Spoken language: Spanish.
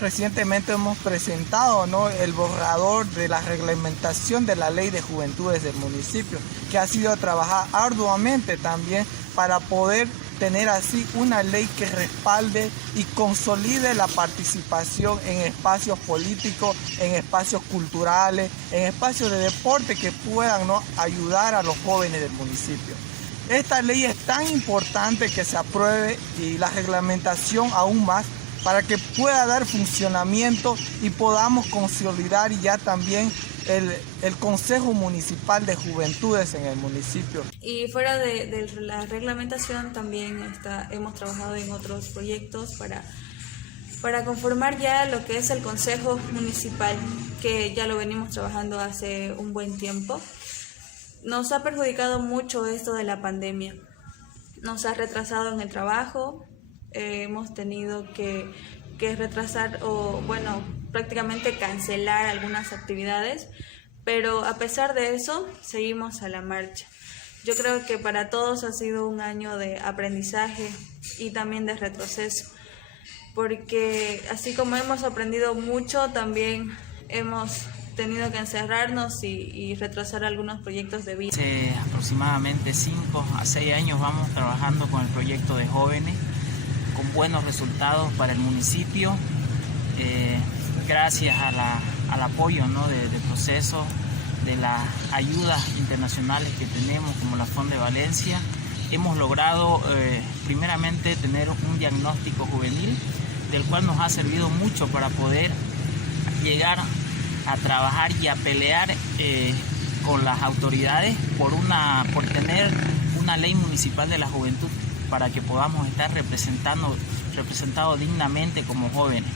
recientemente hemos presentado, ¿no?, el borrador de la reglamentación de la Ley de Juventudes del municipio, que ha sido trabajar arduamente también para poder tener así una ley que respalde y consolide la participación en espacios políticos, en espacios culturales, en espacios de deporte que puedan, ¿no?, ayudar a los jóvenes del municipio. Esta ley es tan importante que se apruebe y la reglamentación aún más para que pueda dar funcionamiento y podamos consolidar ya también el Consejo Municipal de Juventudes en el municipio. Y fuera de la reglamentación también hemos trabajado en otros proyectos para conformar ya lo que es el Consejo Municipal, que ya lo venimos trabajando hace un buen tiempo. Nos ha perjudicado mucho esto de la pandemia, nos ha retrasado en el trabajo, hemos tenido que retrasar o prácticamente cancelar algunas actividades, pero a pesar de eso seguimos a la marcha. Yo creo que para todos ha sido un año de aprendizaje y también de retroceso, porque así como hemos aprendido mucho, también hemos tenido que encerrarnos y retrasar algunos proyectos de vida. Hace aproximadamente 5 a 6 años vamos trabajando con el proyecto de jóvenes, con buenos resultados para el municipio, gracias al apoyo, ¿no?, de procesos, de las ayudas internacionales que tenemos, como la Fond de Valencia. Hemos logrado primeramente tener un diagnóstico juvenil, del cual nos ha servido mucho para poder llegar a trabajar y a pelear con las autoridades por tener una ley municipal de la juventud, para que podamos estar representados dignamente como jóvenes.